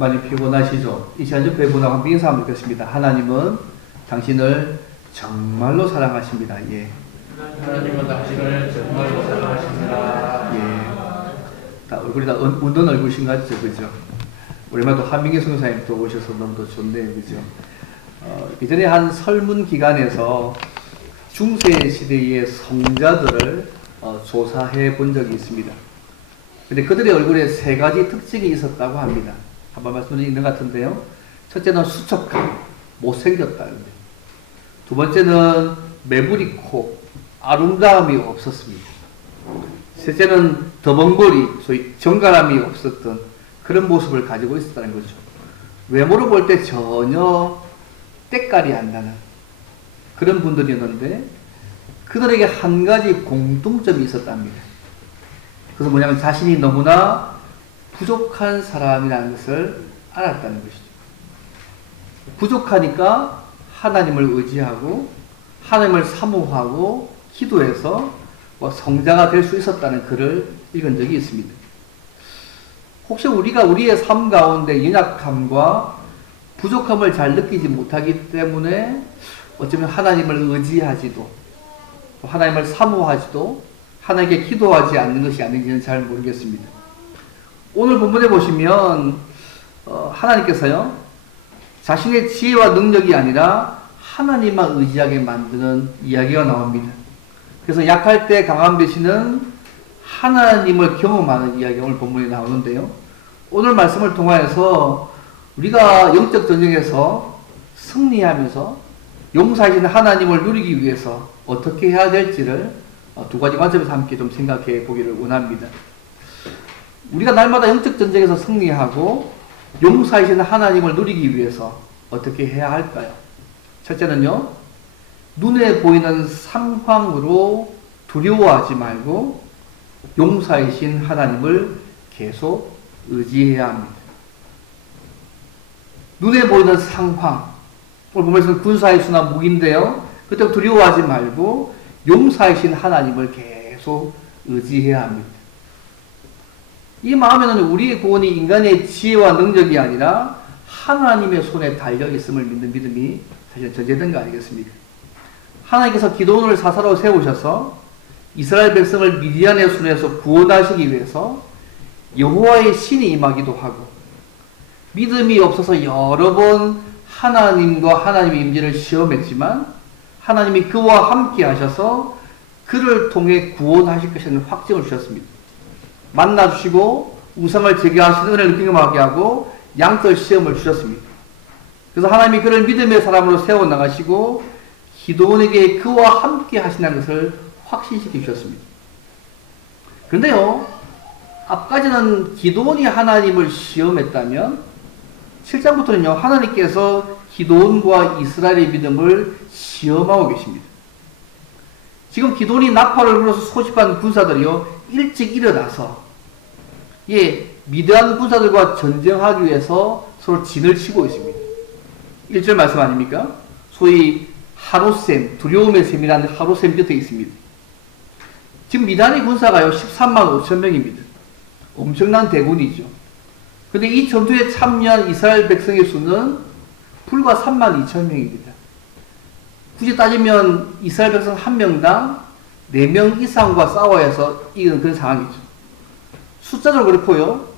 많이 피곤하시죠? 이 시간 옆에 분하고 함께 인사 한번 드리겠습니다. 하나님은 당신을 정말로 사랑하십니다. 예. 하나님은 당신을 정말로 사랑하십니다. 예. 다 얼굴이 다 웃는 얼굴이신 것 같죠? 그죠? 오랜만에 또 한민기 선생님 또 오셔서 너무 또 좋네요. 그죠? 예전에 한 설문 기관에서 중세 시대의 성자들을 조사해 본 적이 있습니다. 근데 그들의 얼굴에 세 가지 특징이 있었다고 합니다. 한번 말씀드리는 것 같은데요. 첫째는 수척함, 못생겼다. 두 번째는 매부리 코, 아름다움이 없었습니다. 셋째는 더벙거리, 소위 정갈함이 없었던 그런 모습을 가지고 있었다는 거죠. 외모로 볼 때 전혀 때깔이 안 나는 그런 분들이었는데 그들에게 한 가지 공통점이 있었답니다. 그래서 뭐냐면 자신이 너무나 부족한 사람이라는 것을 알았다는 것이죠. 부족하니까 하나님을 의지하고 하나님을 사모하고 기도해서 성자가 될 수 있었다는 글을 읽은 적이 있습니다. 혹시 우리가 우리의 삶 가운데 연약함과 부족함을 잘 느끼지 못하기 때문에 어쩌면 하나님을 의지하지도 하나님을 사모하지도 하나님께 기도하지 않는 것이 아닌지는 잘 모르겠습니다. 오늘 본문에 보시면 하나님께서요 자신의 지혜와 능력이 아니라 하나님만 의지하게 만드는 이야기가 나옵니다. 그래서 약할 때 강한 배신은 하나님을 경험하는 이야기가 오늘 본문에 나오는데요. 오늘 말씀을 통하여서 우리가 영적 전쟁에서 승리하면서 용사이신 하나님을 누리기 위해서 어떻게 해야 될지를 두 가지 관점에서 함께 좀 생각해 보기를 원합니다. 우리가 날마다 영적 전쟁에서 승리하고 용사이신 하나님을 누리기 위해서 어떻게 해야 할까요? 첫째는요, 눈에 보이는 상황으로 두려워하지 말고 용사이신 하나님을 계속 의지해야 합니다. 눈에 보이는 상황, 오늘 보면서 군사의 수나 무기인데요. 그때 두려워하지 말고 용사이신 하나님을 계속 의지해야 합니다. 이 마음에는 우리의 구원이 인간의 지혜와 능력이 아니라 하나님의 손에 달려있음을 믿는 믿음이 사실 전제된 거 아니겠습니까? 하나님께서 기드온을 사사로 세우셔서 이스라엘 백성을 미디안의 손에서 구원하시기 위해서 여호와의 신이 임하기도 하고 믿음이 없어서 여러 번 하나님과 하나님의 임재를 시험했지만 하나님이 그와 함께 하셔서 그를 통해 구원하실 것이라는 확증을 주셨습니다. 만나주시고 우상을 제거하시는 은혜를 경험하게 하고 양털 시험을 주셨습니다. 그래서 하나님이 그를 믿음의 사람으로 세워나가시고 기드온에게 그와 함께 하신다는 것을 확신시켜 주셨습니다. 그런데요, 앞까지는 기드온이 하나님을 시험했다면 7장부터는요, 하나님께서 기드온과 이스라엘의 믿음을 시험하고 계십니다. 지금 기드온이 나팔을 불어서 소집한 군사들이요, 일찍 일어나서 미디안 군사들과 전쟁하기 위해서 서로 진을 치고 있습니다. 1절 말씀 아닙니까? 소위 하루셈, 두려움의 셈이라는 하루셈 곁에 있습니다. 지금 미디안의 군사가요 13만 5천 명입니다. 엄청난 대군이죠. 그런데 이 전투에 참여한 이스라엘 백성의 수는 불과 3만 2천 명입니다. 굳이 따지면 이스라엘 백성 한 명당 4명 이상과 싸워야 해서 이기는 그런 상황이죠. 숫자도 그렇고요.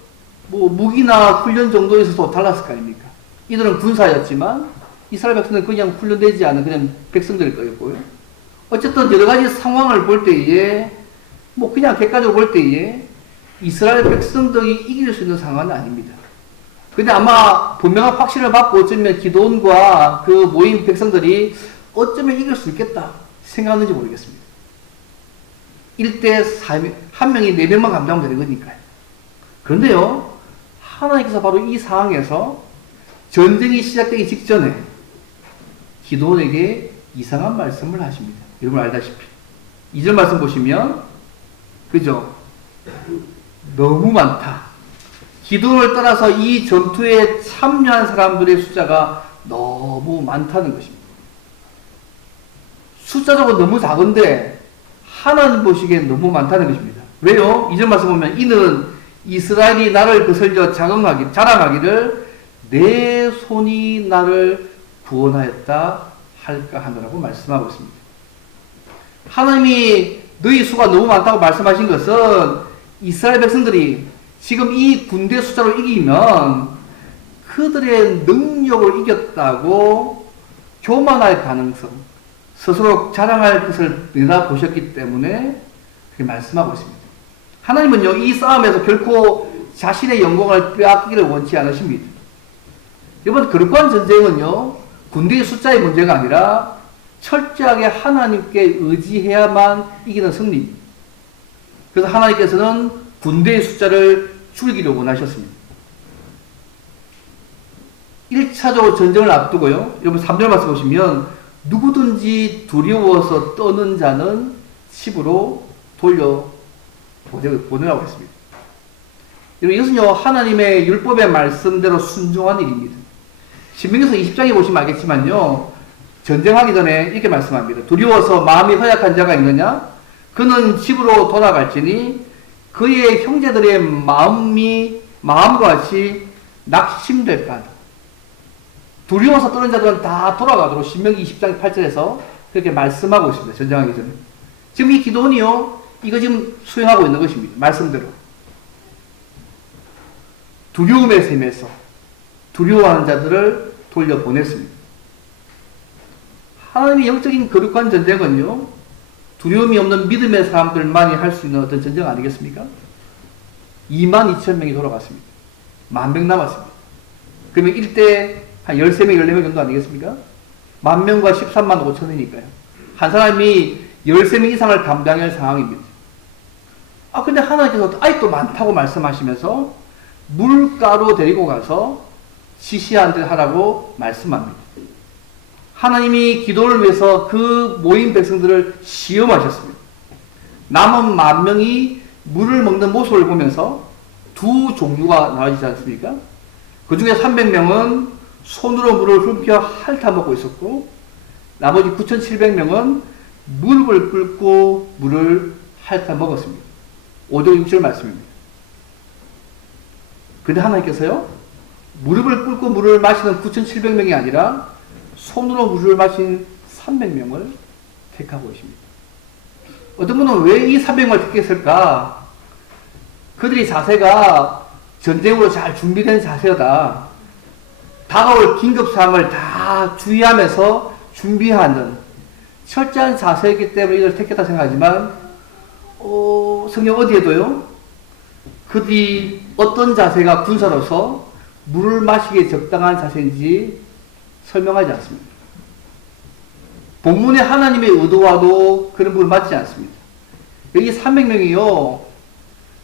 무기나 훈련 정도에서도 달랐을 거 아닙니까? 이들은 군사였지만 이스라엘 백성은 그냥 훈련되지 않은 그냥 백성들일 거였고요. 어쨌든 여러 가지 상황을 볼 때에 그냥 객관적으로 볼 때에 이스라엘 백성들이 이길 수 있는 상황은 아닙니다. 근데 아마 분명한 확신을 받고 어쩌면 기드온과 그 모인 백성들이 어쩌면 이길 수 있겠다 생각하는지 모르겠습니다. 1대 4명, 한 명이 4명만 감당하면 되는 거니까요. 그런데요, 하나님께서 바로 이 상황에서 전쟁이 시작되기 직전에 기드온에게 이상한 말씀을 하십니다. 여러분 알다시피 2절 말씀 보시면 그죠? 너무 많다. 기드온을 따라서 이 전투에 참여한 사람들의 숫자가 너무 많다는 것입니다. 숫자적으로 너무 작은데 하나님 보시기엔 너무 많다는 것입니다. 왜요? 2절 말씀 보면 이는 이스라엘이 나를 거슬려 자랑하기를 내 손이 나를 구원하였다 할까 하느라고 말씀하고 있습니다. 하나님이 너희 수가 너무 많다고 말씀하신 것은 이스라엘 백성들이 지금 이 군대 숫자로 이기면 그들의 능력을 이겼다고 교만할 가능성, 스스로 자랑할 것을 내다보셨기 때문에 그렇게 말씀하고 있습니다. 하나님은요, 이 싸움에서 결코 자신의 영광을 빼앗기기를 원치 않으십니다. 여러분, 거룩한 전쟁은요, 군대의 숫자의 문제가 아니라 철저하게 하나님께 의지해야만 이기는 승리입니다. 그래서 하나님께서는 군대의 숫자를 줄이기를 원하셨습니다. 1차적으로 전쟁을 앞두고요, 여러분 3절 말씀 보시면 누구든지 두려워서 떠는 자는 집으로 보내라고 했습니다. 여러분, 이것은요, 하나님의 율법의 말씀대로 순종한 일입니다. 신명기서 20장에 보시면 알겠지만요, 전쟁하기 전에 이렇게 말씀합니다. 두려워서 마음이 허약한 자가 있느냐? 그는 집으로 돌아갈지니 그의 형제들의 마음과 같이 낙심될까 하다. 두려워서 떠는 자들은 다 돌아가도록 신명기 20장 8절에서 그렇게 말씀하고 있습니다. 전쟁하기 전에. 지금 이 기도원이요, 이거 지금 수행하고 있는 것입니다. 말씀대로. 두려움의 셈에서 두려워하는 자들을 돌려보냈습니다. 하나님의 영적인 거룩한 전쟁은요, 두려움이 없는 믿음의 사람들만이 할 수 있는 어떤 전쟁 아니겠습니까? 22,000명이 돌아갔습니다. 10,000명 남았습니다. 그러면 1대 한 13명, 14명 정도 아니겠습니까? 10,000명과 13만 5천이니까요. 한 사람이 13명 이상을 감당할 상황입니다. 근데 하나님께서 아직도 많다고 말씀하시면서 물가로 데리고 가서 지시한 대로 하라고 말씀합니다. 하나님이 기도를 위해서 그 모인 백성들을 시험하셨습니다. 남은 10,000명이 물을 먹는 모습을 보면서 두 종류가 나와지지 않습니까? 그 중에 300명은 손으로 물을 훑겨 핥아먹고 있었고, 나머지 9,700명은 무릎을 꿇고 물을 핥아먹었습니다. 5절 6절 말씀입니다. 근데 하나님께서요, 무릎을 꿇고 물을 마시는 9,700명이 아니라 손으로 물을 마신 300명을 택하고 계십니다. 어떤 분은 왜 이 300명을 택했을까? 그들이 자세가 전쟁으로 잘 준비된 자세다. 다가올 긴급사항을 다 주의하면서 준비하는 철저한 자세이기 때문에 이걸 택했다 생각하지만, 성경 어디에도요, 그들이 어떤 자세가 군사로서 물을 마시기에 적당한 자세인지 설명하지 않습니다. 본문의 하나님의 의도와도 그런 부분을 맞지 않습니다. 여기 300명이요,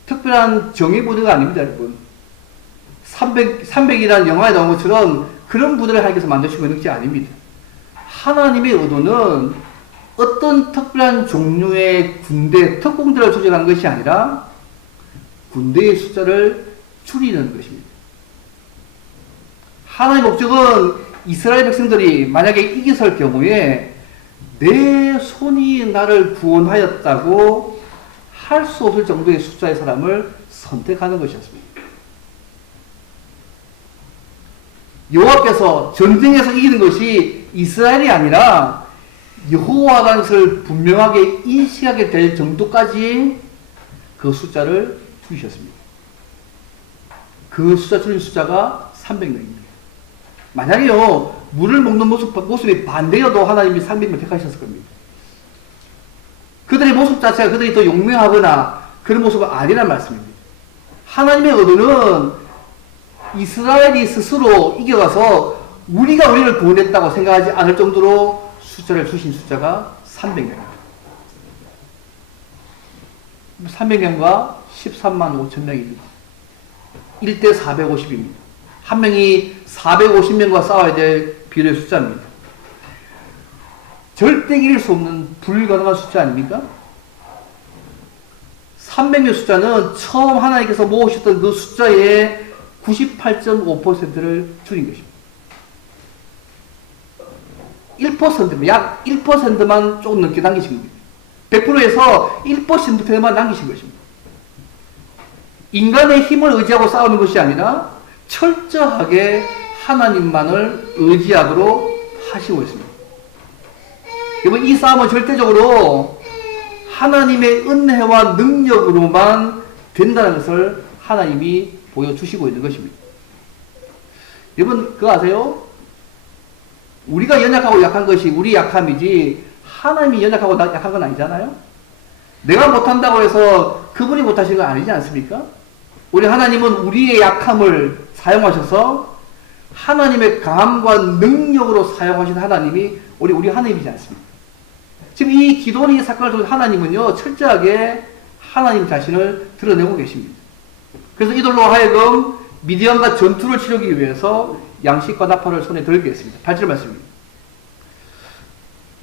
특별한 정예부대가 아닙니다, 여러분. 300이라는 영화에 나온 것처럼 그런 부대를 하기 위해서 만드시고 있는 것이 아닙니다. 하나님의 의도는 어떤 특별한 종류의 군대, 특공대를 조직하는 것이 아니라 군대의 숫자를 줄이는 것입니다. 하나님의 목적은 이스라엘 백성들이 만약에 이겼을 경우에 내 손이 나를 구원하였다고 할 수 없을 정도의 숫자의 사람을 선택하는 것이었습니다. 여호와께서 전쟁에서 이기는 것이 이스라엘이 아니라 여호와라는 것을 분명하게 인식하게 될 정도까지 그 숫자를 줄이셨습니다. 그 줄인 숫자가 300명입니다. 만약에요, 물을 먹는 모습이 반대여도 하나님이 300명 택하셨을 겁니다. 그들의 모습 자체가 그들이 더 용맹하거나 그런 모습은 아니란 말씀입니다. 하나님의 의도는 이스라엘이 스스로 이겨가서 우리가 우리를 구원했다고 생각하지 않을 정도로 숫자를 주신 숫자가 300명입니다. 300명과 13만 5천 명입니다. 1대 450입니다. 한 명이 450명과 싸워야 될 비례 숫자입니다. 절대 이길 수 없는 불가능한 숫자 아닙니까? 300명 숫자는 처음 하나님께서 모으셨던 그 숫자의 98.5%를 줄인 것입니다. 1%, 약 1%만 조금 넘게 남기신 겁니다. 100%에서 1%만 남기신 것입니다. 인간의 힘을 의지하고 싸우는 것이 아니라 철저하게 하나님만을 의지하도록 하시고 있습니다. 여러분, 이 싸움은 절대적으로 하나님의 은혜와 능력으로만 된다는 것을 하나님이 보여주시고 있는 것입니다. 여러분, 그거 아세요? 우리가 연약하고 약한 것이 우리 약함이지 하나님이 연약하고 약한 건 아니잖아요? 내가 못한다고 해서 그분이 못하시는 건 아니지 않습니까? 우리 하나님은 우리의 약함을 사용하셔서 하나님의 강함과 능력으로 사용하신 하나님이 우리 하나님이지 않습니까? 지금 이 기도원의 사건을 통해 하나님은요, 철저하게 하나님 자신을 드러내고 계십니다. 그래서 이들로 하여금 미디안과 전투를 치르기 위해서 양식과 나팔을 손에 들게 했습니다. 8절 말씀입니다.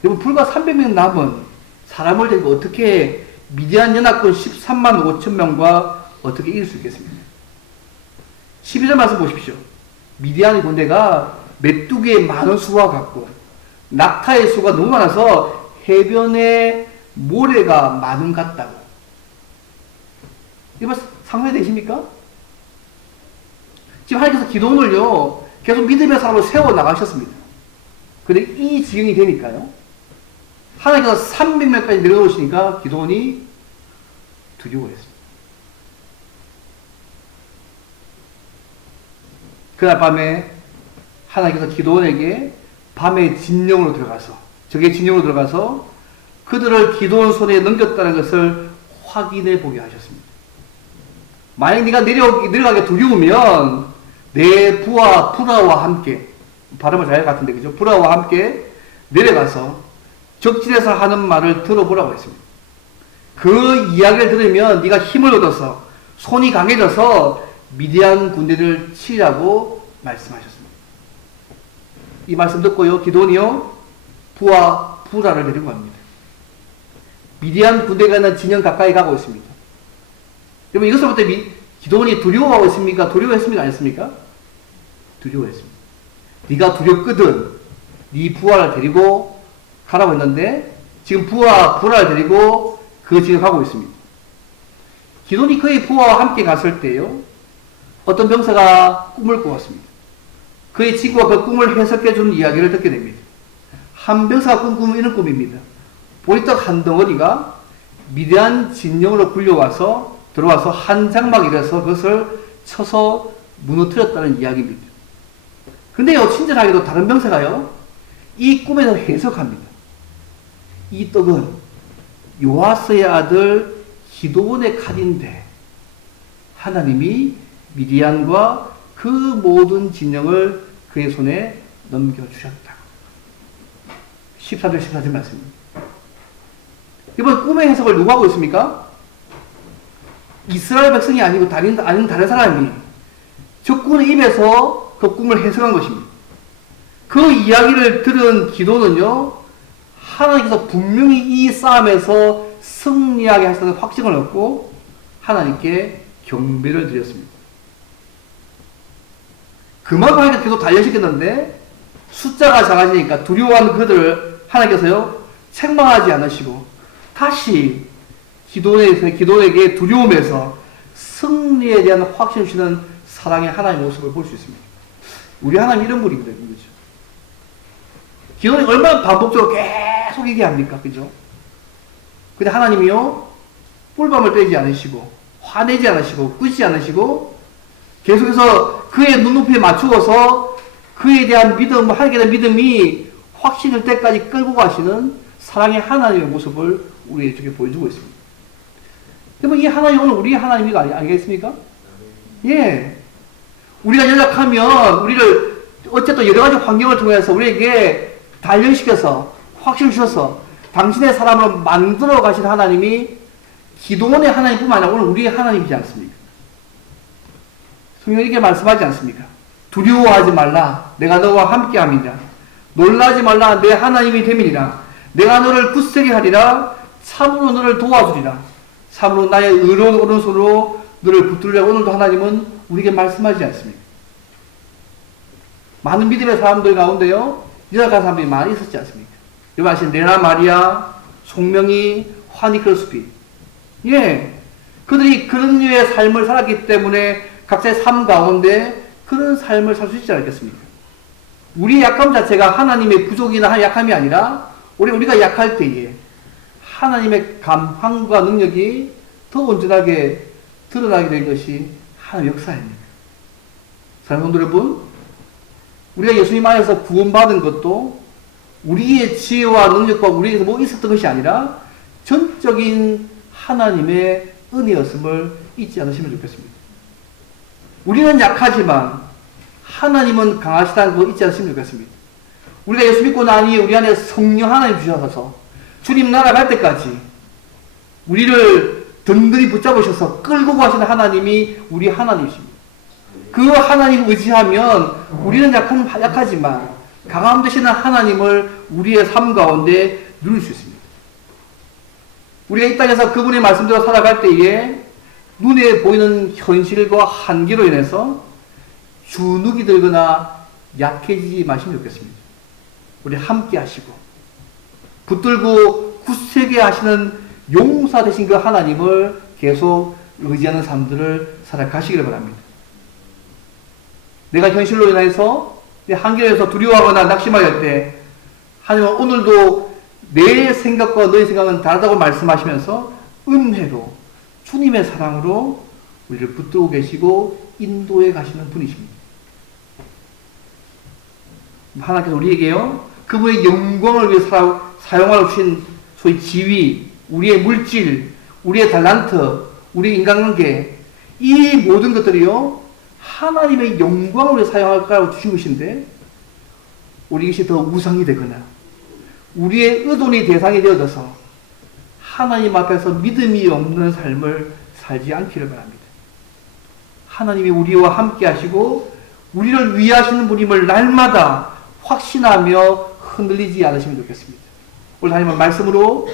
여러분, 불과 300명 남은 사람을 데리고 어떻게 미디안 연합군 13만 5천 명과 어떻게 이길 수 있겠습니까? 12절 말씀 보십시오. 미디안의 군대가 메뚜기의 많은 수와 같고 낙타의 수가 너무 많아서 해변에 모래가 많은 같다고. 이거 상상되십니까? 지금 하나님께서 기도원을요, 계속 믿음의 사람으로 세워 나가셨습니다. 근데 이 지경이 되니까요, 하나님께서 300명까지 내려놓으시니까 기도원이 두려워했습니다. 그날 밤에 하나님께서 기도원에게 밤에 진영으로 들어가서, 적의 진영으로 들어가서 그들을 기도원 손에 넘겼다는 것을 확인해 보게 하셨습니다. 만약 네가 내려가게 두려우면 내 부하 브라와 함께, 발음을 잘할 것 같은데, 그죠? 브라와 함께 내려가서 적진에서 하는 말을 들어보라고 했습니다. 그 이야기를 들으면 네가 힘을 얻어서 손이 강해져서 미디안 군대를 치라고 말씀하셨습니다. 이 말씀 듣고요, 기도원이요, 부하 브라를 데리고 갑니다. 미디안 군대가 있는 진영 가까이 가고 있습니다. 여러분, 이것을 볼 때 기도원이 두려워하고 있습니까? 두려워했습니까? 안 했습니까? 두려워했습니다. 네가 두렵거든 네 부하를 데리고 가라고 했는데 지금 부하 브라를 데리고 그 지역에 가고 있습니다. 기도원이 그의 부하와 함께 갔을 때요, 어떤 병사가 꿈을 꾸었습니다. 그의 친구가 그 꿈을 해석해 주는 이야기를 듣게 됩니다. 한 병사가 꿈꾸면 이런 꿈입니다. 보리떡 한 덩어리가 미디안 진영으로 들어와서 한 장막에 이래서 그것을 쳐서 무너뜨렸다는 이야기입니다. 근데요, 친절하게도 다른 병사가요, 이 꿈에서 해석합니다. 이 떡은 요아스의 아들 기도원의 칼인데 하나님이 미디안과 그 모든 진영을 그의 손에 넘겨주셨다. 13절 14절 말씀입니다. 이번 꿈의 해석을 누가 하고 있습니까? 이스라엘 백성이 아니고 다른 사람이 적군의 입에서 그 꿈을 해석한 것입니다. 그 이야기를 들은 기도는요, 하나님께서 분명히 이 싸움에서 승리하게 하시는 확증을 얻고 하나님께 경배를 드렸습니다. 그만큼 하나님께서 계속 단련시켰는데 숫자가 작아지니까 두려워하는 그들을 하나님께서요, 책망하지 않으시고 다시 기도원에게 두려움에서 승리에 대한 확신을 주시는 사랑의 하나님의 모습을 볼 수 있습니다. 우리 하나님 이런 분이거든요. 그렇죠? 기도원이 얼마나 반복적으로 계속 얘기합니까? 그죠? 근데 하나님이요, 꿀밤을 떼지 않으시고 화내지 않으시고 꾸짖지 않으시고 계속해서 그의 눈높이에 맞추어서 그에 대한 믿음, 하나님께 대한 믿음이 확신일 때까지 끌고 가시는 사랑의 하나님의 모습을 우리에게 보여주고 있습니다. 그러면 이 하나님 오늘 우리 하나님이 아니겠습니까? 예. 우리가 연약하면 우리를 어쨌든 여러 가지 환경을 통해서 우리에게 단련시켜서 확신을 주셔서 당신의 사람으로 만들어 가신 하나님이 기도원의 하나님뿐만 아니라 오늘 우리의 하나님이지 않습니까? 성경이 이렇게 말씀하지 않습니까? 두려워하지 말라. 내가 너와 함께함이라. 놀라지 말라. 내 하나님이 됨이니라. 내가 너를 굳세게 하리라. 참으로 너를 도와주리라. 참으로 나의 의로운 오른손으로 너를 붙들리라. 오늘도 하나님은 우리에게 말씀하지 않습니까? 많은 믿음의 사람들 가운데요, 연약한 사람들이 많이 있었지 않습니까? 여러분 아시는 레나 마리아, 송명이, 화니 크로스비. 예. 그들이 그런 류의 삶을 살았기 때문에 각자의 삶 가운데 그런 삶을 살 수 있지 않겠습니까? 우리의 약함 자체가 하나님의 부족이나 약함이 아니라 우리가 약할 때에 하나님의 감황과 능력이 더 온전하게 드러나게 된 것이 하나님의 역사입니다. 사랑하는 성도 여러분, 우리가 예수님 안에서 구원받은 것도 우리의 지혜와 능력과 우리에게서 뭐 있었던 것이 아니라 전적인 하나님의 은혜였음을 잊지 않으시면 좋겠습니다. 우리는 약하지만 하나님은 강하시다는 거 잊지 않으시면 좋겠습니다. 우리가 예수 믿고 나니 우리 안에 성령 하나님 주셔서 주님 나라 갈 때까지 우리를 든든히 붙잡으셔서 끌고 가시는 하나님이 우리 하나님이십니다. 그 하나님을 의지하면 우리는 약하지만 강함 되시는 하나님을 우리의 삶 가운데 누릴 수 있습니다. 우리가 이 땅에서 그분의 말씀대로 살아갈 때에 눈에 보이는 현실과 한계로 인해서 주눅이 들거나 약해지지 마시면 좋겠습니다. 우리 함께 하시고 붙들고 굳세게 하시는 용사 되신 그 하나님을 계속 의지하는 삶들을 살아가시기를 바랍니다. 내가 현실로 인해서 내 한계에서 두려워하거나 낙심할 때 하나님은 오늘도 내 생각과 너의 생각은 다르다고 말씀하시면서 은혜로 주님의 사랑으로 우리를 붙들고 계시고 인도해 가시는 분이십니다. 하나님께서 우리에게요 그분의 영광을 위해 사용하러 주신 소위 지위, 우리의 물질, 우리의 달란트, 우리의 인간관계 이 모든 것들이요 하나님의 영광을 위해 사용할까라고 주신 것인데 우리 것이 더 우상이 되거나 우리의 의존의 대상이 되어져서 하나님 앞에서 믿음이 없는 삶을 살지 않기를 바랍니다. 하나님이 우리와 함께 하시고 우리를 위하시는 분임을 날마다 확신하며 흔들리지 않으시면 좋겠습니다. 오늘 하나님은 말씀으로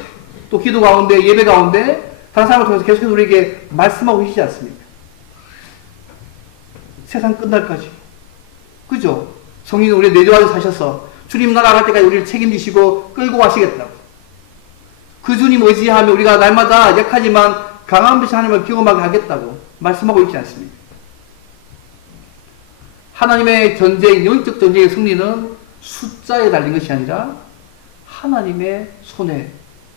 또 기도 가운데 예배 가운데 다른 사람을 통해서 계속해서 우리에게 말씀하고 계시지 않습니까? 세상 끝날까지. 그죠? 성령이 우리 내주 안에 사셔서 주님 나라 갈 때까지 우리를 책임지시고 끌고 가시겠다고. 그 주님 의지하며 우리가 날마다 약하지만 강한 빛의 하나님을 경험하게 하겠다고 말씀하고 있지 않습니까? 하나님의 전쟁, 영적 전쟁의 승리는 숫자에 달린 것이 아니라 하나님의 손에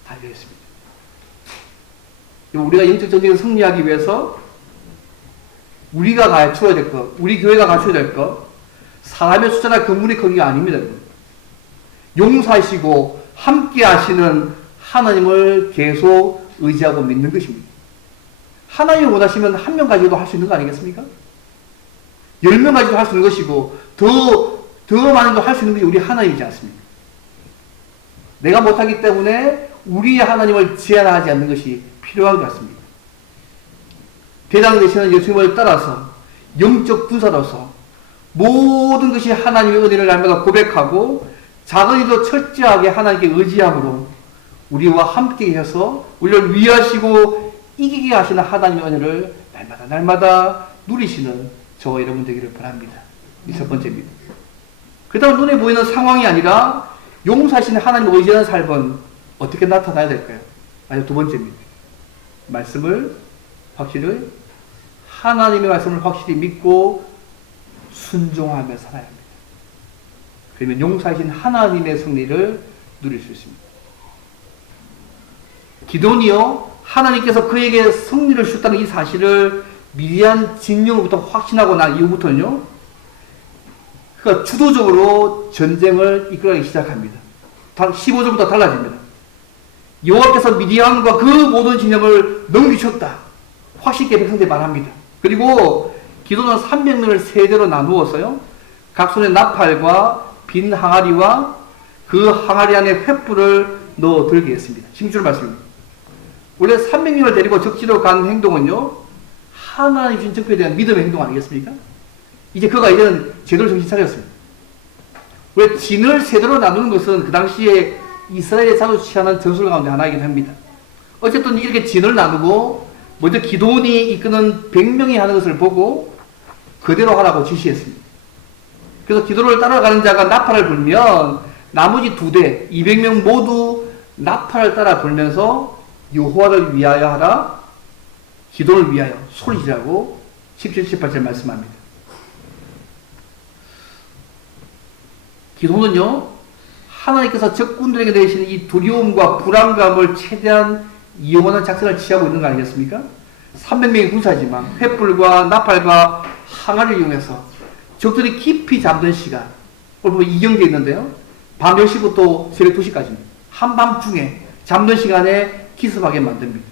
달려 있습니다. 우리가 영적 전쟁을 승리하기 위해서 우리가 갖춰야 될 것, 우리 교회가 갖춰야 될 것, 사람의 숫자나 건물의 크기가 아닙니다. 용사이시고 함께 하시는 하나님을 계속 의지하고 믿는 것입니다. 하나님이 원하시면 한 명 가지고도 할 수 있는 거 아니겠습니까? 10명 가지고도 할 수 있는 것이고 더 많은 거 할 수 있는 것이 우리 하나님이지 않습니까? 내가 못하기 때문에 우리의 하나님을 제한하지 않는 것이 필요한 것 같습니다. 대장 되시는 예수님을 따라서 영적 군사로서 모든 것이 하나님의 은혜를 날마다 고백하고 작은 일도 철저하게 하나님께 의지함으로 우리와 함께 계셔서 우리를 위하시고 이기게 하시는 하나님의 은혜를 날마다 누리시는 저와 여러분 되기를 바랍니다. 이 첫 번째입니다. 그 다음 눈에 보이는 상황이 아니라 용사신 하나님을 의지하는 삶은 어떻게 나타나야 될까요? 아니, 두 번째입니다. 말씀을 확실히 하나님의 말씀을 확실히 믿고 순종하며 살아야 합니다. 그러면 용사이신 하나님의 승리를 누릴 수 있습니다. 기도니요 하나님께서 그에게 승리를 주셨다는 이 사실을 미리한 진영으로부터 확신하고 난 이후부터는요 그가 주도적으로 전쟁을 이끌어가기 시작합니다. 15절부터 달라집니다. 여호와께서 미디안과 그 모든 진영을 넘기셨다. 확실히 백성들이 말합니다. 그리고 기도는 300명을 세대로 나누어서요. 각 손에 나팔과 빈 항아리와 그 항아리 안에 횃불을 넣어 들게 했습니다. 16절 말씀입니다. 원래 300명을 데리고 적지로 간 행동은요. 하나님 주신 적표에 대한 믿음의 행동 아니겠습니까? 이제는 제대로 정신 차렸습니다. 원래 진을 세대로 나누는 것은 그 당시에 이스라엘에 자주 취하는 전술 가운데 하나이긴 합니다. 어쨌든 이렇게 진을 나누고 먼저 기도원이 이끄는 100명이 하는 것을 보고 그대로 하라고 지시했습니다. 그래서 기도를 따라가는 자가 나팔을 불면 나머지 2대 200명 모두 나팔을 따라 불면서 여호와를 위하여 하라, 기도를 위하여 소리지라고 17, 18절 말씀합니다. 기도는요, 하나님께서 적군들에게 내리시는 이 두려움과 불안감을 최대한 이용하는 작전을 취하고 있는 거 아니겠습니까? 300명의 군사지만 횃불과 나팔과 항아리를 이용해서 적들이 깊이 잠든 시간, 오늘 보면 이경계에 있는데요. 밤 10시부터 새벽 2시까지입니다. 한밤중에 잠든 시간에 기습하게 만듭니다.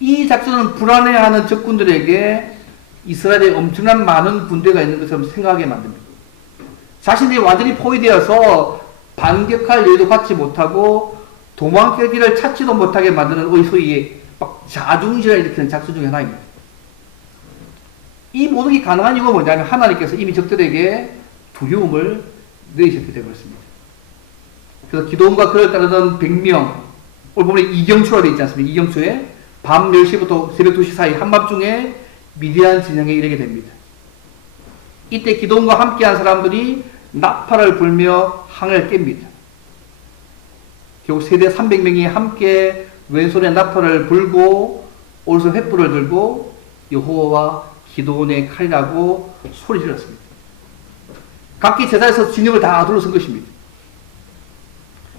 이 작전은 불안해하는 적군들에게 이스라엘에 엄청난 많은 군대가 있는 것처럼 생각하게 만듭니다. 자신들이 완전히 포위되어서 반격할 여유도 갖지 못하고 도망갈 길을 찾지도 못하게 만드는 소위 막 자중질을 일으키는 작전 중에 하나입니다. 이 모든 게 가능한 이유가 뭐냐면 하나님께서 이미 적들에게 두려움을 내리셨기 때문에 그렇습니다. 그래서 기도원과 그를 따르던 100명, 오늘 보면 이경초가 되어 있지 않습니까? 이경초에 밤 10시부터 새벽 2시 사이 한밤중에 미디안 진영에 이르게 됩니다. 이때 기도원과 함께한 사람들이 나팔을 불며 항을 깹니다. 결국 세대 300명이 함께 왼손에 나팔을 불고 오른손 횃불을 들고 여호와와 기도원의 칼이라고 소리 질렀습니다. 각기 제자에서 진영을 다 둘러선 것입니다.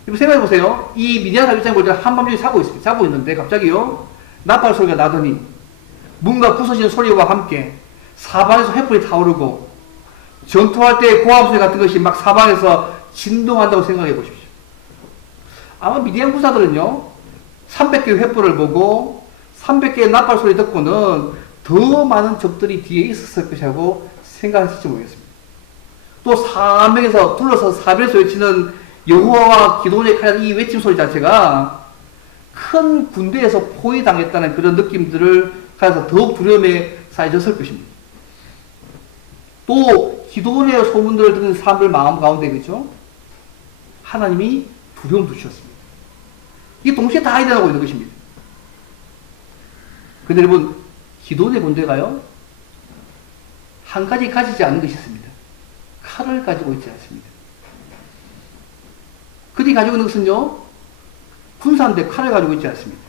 생각해 보세요. 이 미디안 사람 입장에 볼 때 한밤중에 자고 있는데 갑자기요 나팔 소리가 나더니 문과 부서지는 소리와 함께 사방에서 횃불이 타오르고 전투할 때 고함 소리 같은 것이 막 사방에서 진동한다고 생각해 보십시오. 아마 미디안 군사들은요 300개의 횃불을 보고 300개의 나팔 소리 듣고는 더 많은 적들이 뒤에 있었을 것이라고 생각했을지 모르겠습니다. 또 사명에서 둘러서 사별에서 외치는 여호와와 기도원의 칼 이 외침 소리 자체가 큰 군대에서 포위당했다는 그런 느낌들을 가져서 더욱 두려움에 쌓여졌을 것입니다. 또 기도원의 소문들을 듣는 사람들 마음 가운데 그죠? 하나님이 두려움 두셨습니다. 이게 동시에 다 일어나고 있는 것입니다. 근데 여러분 기도원의 군대가요 한 가지 가지지 않은 것이 있습니다. 칼을 가지고 있지 않습니다. 그들이 가지고 있는 것은요 군사인데 칼을 가지고 있지 않습니다.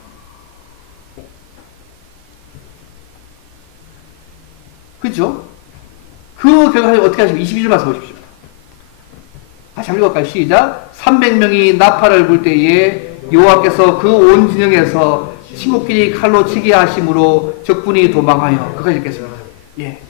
그죠? 그 결과를 어떻게 하십니까? 22절 말씀 보십시오. 다시 한번 읽어볼까요? 시작. 300명이 나팔을 불 때에 여호와께서 그 온 진영에서 친구끼리 칼로 치게 하심으로 적군이 도망하여. 그까지 읽겠습니다. 예.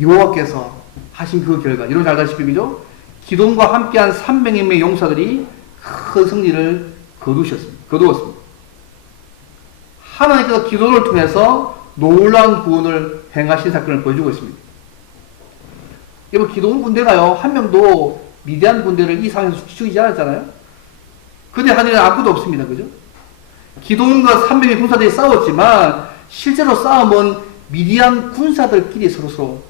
여호와께서 하신 그 결과, 여러분 잘 아시다시피 그죠? 기돔과 함께한 300명의 용사들이 큰 승리를 거두었습니다. 하나님께서 기도를 통해서 놀라운 구원을 행하신 사건을 보여주고 있습니다. 여러분 기도원 군대가요 한 명도 미디안 군대를 이 상황에서 죽이지 않았잖아요. 근데 하늘에는 아무도 없습니다. 그죠? 기도원과 300명의 군사들이 싸웠지만 실제로 싸움은 미디안 군사들끼리 서로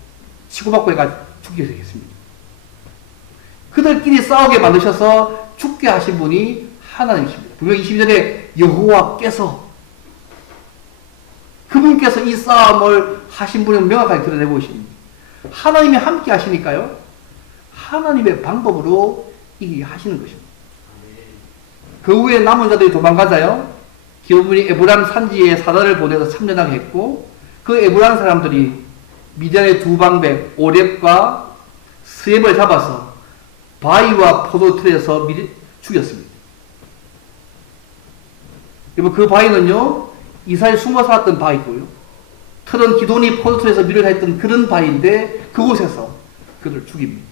치고받고 해가 죽게 되겠습니다. 그들끼리 싸우게 만드셔서 죽게 하신 분이 하나님이십니다. 분명 22절에 여호와께서 그분께서 이 싸움을 하신 분을 명확하게 드러내고 계십니다. 하나님이 함께 하시니까요. 하나님의 방법으로 이게 하시는 것입니다. 그 후에 남은 자들이 도망가자요. 기업군이 에브람 산지에 사다를 보내서 참전하게 했고 그 에브람 사람들이 미디안의 두 방백 오렙과 스웹을 잡아서 바위와 포도틀에서 죽였습니다. 여러분 그 바위는요 이스라엘 숨어 살았던 바위고요. 틀은 기돈이 포도틀에서 밀을 했던 그런 바위인데 그곳에서 그들을 죽입니다.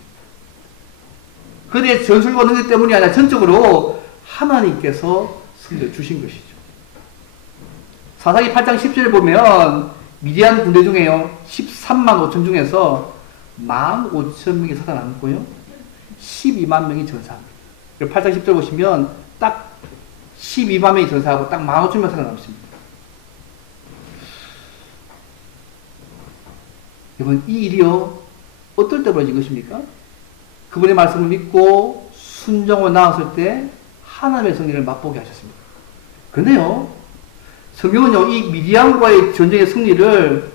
그들의 전술과 능력 때문이 아니라 전적으로 하나님께서 승리를 주신 것이죠. 사사기 8장 10절에 보면 미디안 군대 중에요 13만 5천 중에서 15,000명이 살아남고요 12만 명이 전사합니다. 8장 10절 보시면 딱 12만 명이 전사하고 딱 15,000명 살아남습니다. 여러분 이 일이요 어떨 때 벌어진 것입니까? 그분의 말씀을 믿고 순종하고 나왔을 때 하나님의 승리를 맛보게 하셨습니다. 근데요 성경은요 이 미디안과의 전쟁의 승리를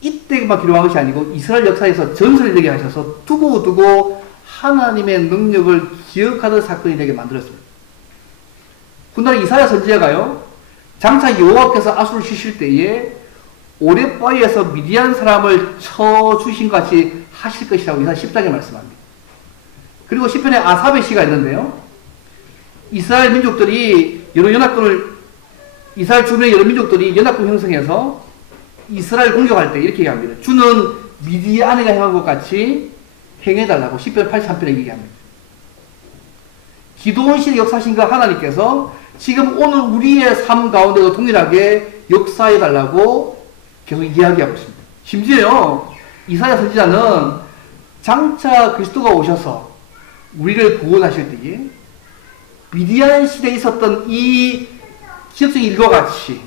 이때만 기록한 것이 아니고 이스라엘 역사에서 전설이 되게 하셔서 두고두고 하나님의 능력을 기억하는 사건이 되게 만들었습니다. 훗날 이사야 선지자가요 장차 여호와께서 아수를 치실 때에 오랫바위에서 미디안 사람을 쳐주신 것 같이 하실 것이라고 이사야 10장에 말씀합니다. 그리고 시편에 아삽의 시가 있는데요. 이스라엘 민족들이 이스라엘 주변의 여러 민족들이 연합군 형성해서 이스라엘 공격할 때 이렇게 얘기합니다. 주는 미디안에가 행한 것 같이 행해달라고 시편 83편에 얘기합니다. 기도원 시대 역사하신 그 하나님께서 지금 오늘 우리의 삶 가운데도 동일하게 역사해달라고 계속 이야기하고 있습니다. 심지어 이사야 선지자는 장차 그리스도가 오셔서 우리를 구원하실 때에 미디안 시대에 있었던 이 기적적인 일과 같이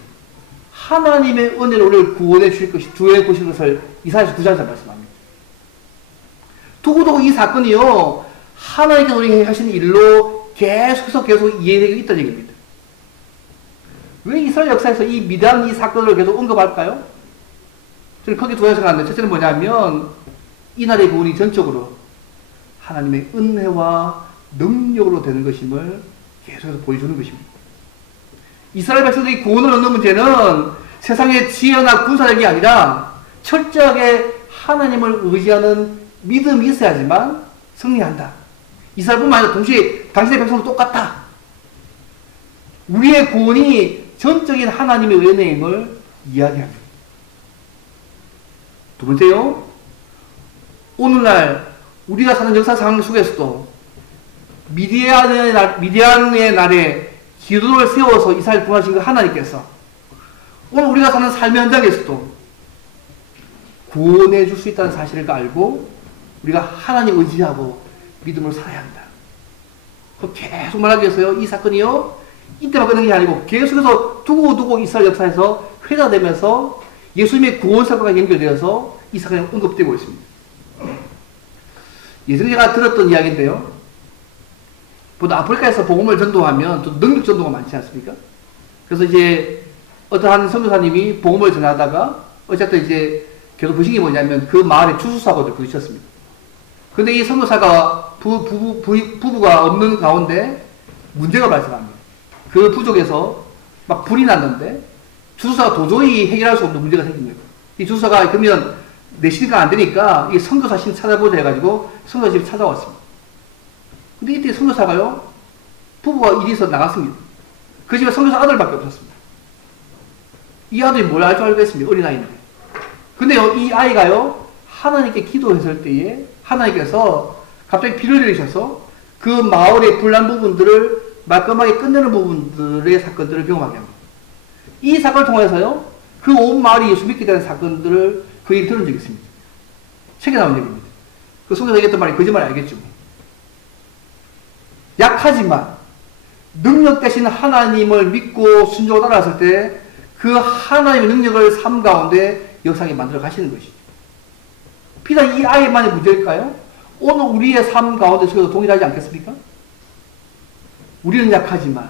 하나님의 은혜로 우리를 구원해 주실 것을 이사야서 9장에서 말씀합니다. 두고두고 이 사건이요, 하나님께서 우리에게 하신 일로 계속 이해되고 있다는 얘기입니다. 왜 이스라엘 역사에서 이 미디안 이 사건을 계속 언급할까요? 저는 크게 두 가지 생각하는데, 첫째는 뭐냐면 이 나라의 구원이 전적으로 하나님의 은혜와 능력으로 되는 것임을 계속해서 보여주는 것입니다. 이스라엘 백성들이 구원을 얻는 문제는 세상의 지혜나 군사력이 아니라 철저하게 하나님을 의지하는 믿음이 있어야지만 승리한다. 이스라엘뿐만 아니라 동시에 당신의 백성도 똑같다. 우리의 구원이 전적인 하나님의 은혜임을 이야기합니다. 두 번째요, 오늘날 우리가 사는 역사 상황 속에서도 미디안의 날에 기도를 세워서 이스라엘 구원하신 그 하나님께서 오늘 우리가 사는 삶의 현장에서도 구원해 줄 수 있다는 사실을 알고 우리가 하나님 의지하고 믿음을 살아야 한다. 계속 말하기 위해서요, 이 사건이요, 이때만 끝난 게 아니고 계속해서 두고두고 이스라엘 역사에서 회자되면서 예수님의 구원 사건과 연결되어서 이 사건이 언급되고 있습니다. 예전에 제가 들었던 이야기인데요. 보통 아프리카에서 복음을 전도하면 또 능력 전도가 많지 않습니까? 그래서 이제 어떠한 선교사님이 복음을 전하다가 어쨌든 이제 계속 보신 게 뭐냐면 그 마을에 추수사고를 부딪혔습니다. 근데 이 선교사가 부부가 없는 가운데 문제가 발생합니다. 그 부족에서 막 불이 났는데 주수사가 도저히 해결할 수 없는 문제가 생긴 거예요. 이 주수사가 그러면 내시니까 안 되니까 이 선교사신 찾아보자 해가지고 선교사 집에 찾아왔습니다. 근데 이때 선교사가요, 부부가 일이 있어 나갔습니다. 그 집에 선교사 아들밖에 없었습니다. 이 아들이 뭘 알 줄 알겠습니까? 어린아이인데. 근데요, 이 아이가요, 하나님께 기도했을 때에 하나님께서 갑자기 비를 내리셔서 그 마을의 불난 부분들을 말끔하게 끝내는 부분들의 사건들을 경험하게 합니다. 이 사건을 통해서요, 그 온 마을이 예수 믿게 되는 사건들을 그 얘기 들은 적이 있습니다. 책에 나온 얘기입니다. 그 속에서 얘기했던 말이 거짓말 알겠죠. 약하지만 능력 대신 하나님을 믿고 순종을 따라왔을 때 그 하나님의 능력을 삶 가운데 역사하게 만들어 가시는 것이죠. 비단 이 아이만의 문제일까요? 오늘 우리의 삶 가운데 속에서 동일하지 않겠습니까? 우리는 약하지만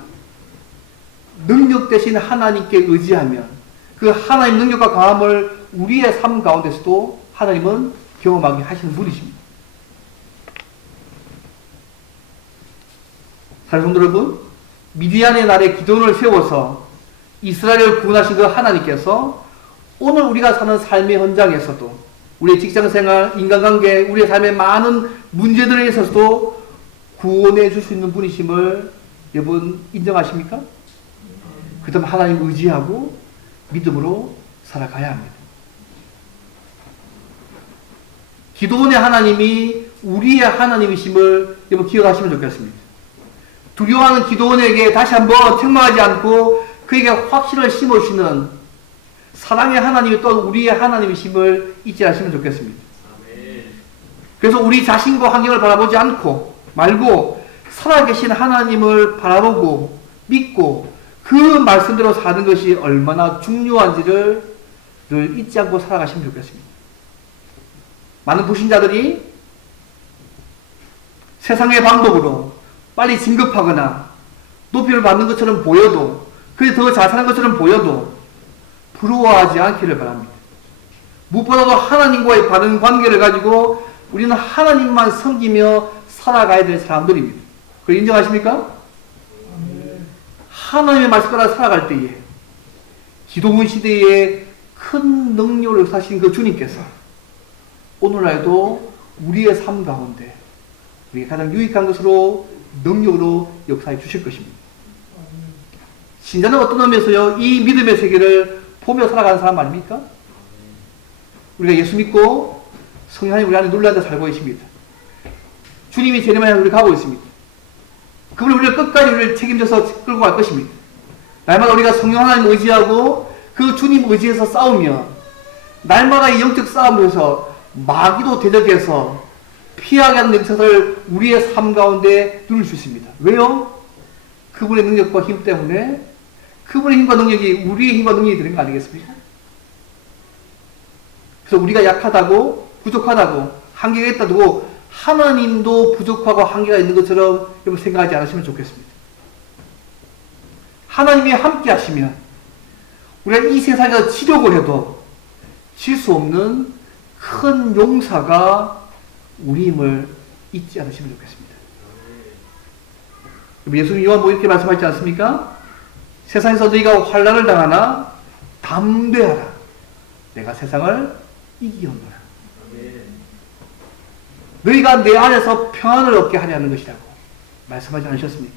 능력 대신 하나님께 의지하면 그 하나님 능력과 강함을 우리의 삶 가운데서도 하나님은 경험하게 하시는 분이십니다. 사랑하는 성도 여러분, 미디안의 날에 기도원을 세워서 이스라엘을 구원하신 그 하나님께서 오늘 우리가 사는 삶의 현장에서도 우리의 직장생활, 인간관계, 우리의 삶의 많은 문제들에 있어서도 구원해 줄 수 있는 분이심을 여러분 인정하십니까? 그렇다면 하나님 의지하고 믿음으로 살아가야 합니다. 기도원의 하나님이 우리의 하나님이심을 여러분 기억하시면 좋겠습니다. 두려워하는 기도원에게 다시 한번 책망하지 않고 그에게 확신을 심어주시는 사랑의 하나님이 또 우리의 하나님이심을 잊지 않으시면 좋겠습니다. 그래서 우리 자신과 환경을 바라보지 않고 말고 살아계신 하나님을 바라보고 믿고 그 말씀대로 사는 것이 얼마나 중요한지를 늘 잊지 않고 살아가시면 좋겠습니다. 많은 불신자들이 세상의 방법으로 빨리 진급하거나 높임을 받는 것처럼 보여도 그게 더 잘 사는 것처럼 보여도 부러워하지 않기를 바랍니다. 무엇보다도 하나님과의 바른 관계를 가지고 우리는 하나님만 섬기며 살아가야 될 사람들입니다. 그걸 인정하십니까? 하나님의 말씀 따라 살아갈 때에 기도원 시대에 큰 능력을 사신 그 주님께서 오늘날도 우리의 삶 가운데 우리가 가장 유익한 것으로 능력으로 역사해 주실 것입니다. 신자는 어떤 의미에서요, 이 믿음의 세계를 보며 살아가는 사람 아닙니까? 우리가 예수 믿고 성령 하나님 우리 안에 눌러 앉아 살고 계십니다. 주님이 제네만 향해 우리 가고 있습니다. 그분이 우리를 끝까지 우리를 책임져서 끌고 갈 것입니다. 날마다 우리가 성령 하나님 의지하고 그 주님 의지해서 싸우면 날마다 이 영적 싸움에서 마귀도 대적해서 피하게 하는 역사를 우리의 삶 가운데 누릴 수 있습니다. 왜요? 그분의 능력과 힘 때문에 그분의 힘과 능력이 우리의 힘과 능력이 되는 거 아니겠습니까? 그래서 우리가 약하다고 부족하다고 한계가 있다고 하나님도 부족하고 한계가 있는 것처럼 여러분 생각하지 않으시면 좋겠습니다. 하나님이 함께 하시면 우리가 이 세상에서 치려고 해도 질 수 없는 큰 용사가 우리임을 잊지 않으시면 좋겠습니다. 예수님 요한복음 이렇게 말씀하지 않습니까? 세상에서 너희가 환난을 당하나 담대하라. 내가 세상을 이기었노라. 너희가 내 안에서 평안을 얻게 하려는 것이라고 말씀하지 않으셨습니까?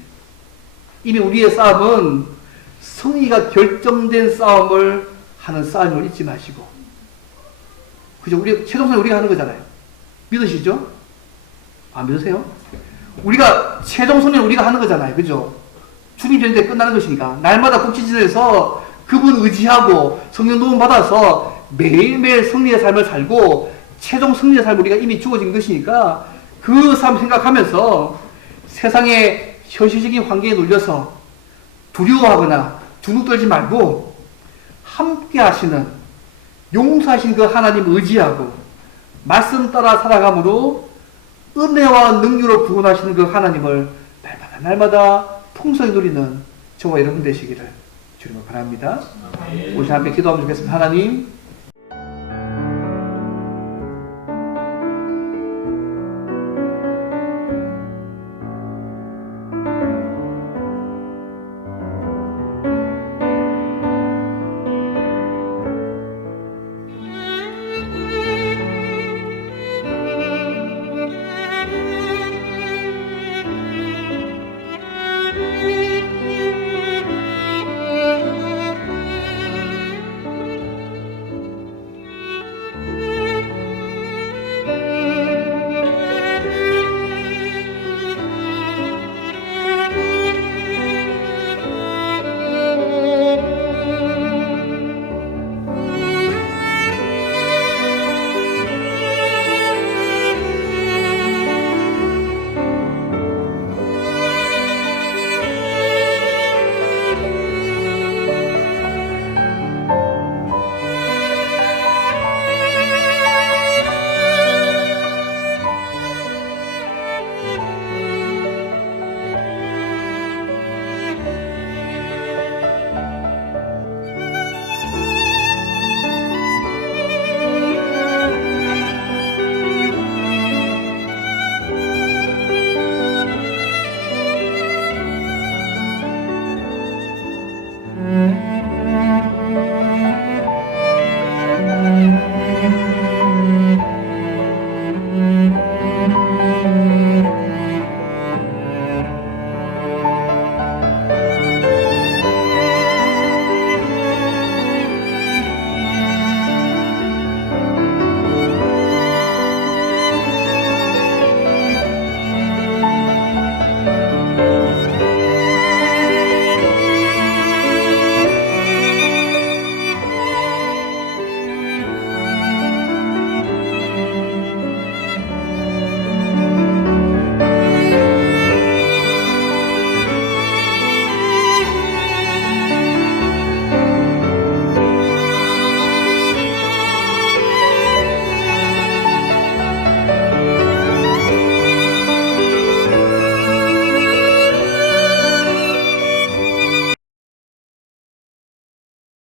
이미 우리의 싸움은 승리가 결정된 싸움을 하는 싸움을 잊지 마시고, 그죠? 우리 최종선이 우리가 하는 거잖아요. 믿으시죠? 안 믿으세요? 우리가 최종선이 우리가 하는 거잖아요. 그죠? 주님 전에 끝나는 것이니까 날마다 국지지에서 그분 의지하고 성령 도움 받아서 매일매일 승리의 삶을 살고 최종 승리의 삶을 우리가 이미 주어진 것이니까 그 삶 생각하면서 세상의 현실적인 환경에 눌려서 두려워하거나 주눅 떨지 말고 함께 하시는 용서하신 그 하나님 의지하고 말씀 따라 살아감으로 은혜와 능력으로 구원하시는 그 하나님을 날마다 풍성히 누리는 저와 여러분 되시기를 주님을 바랍니다. 우리 함께 기도하면 좋겠습니다. 하나님,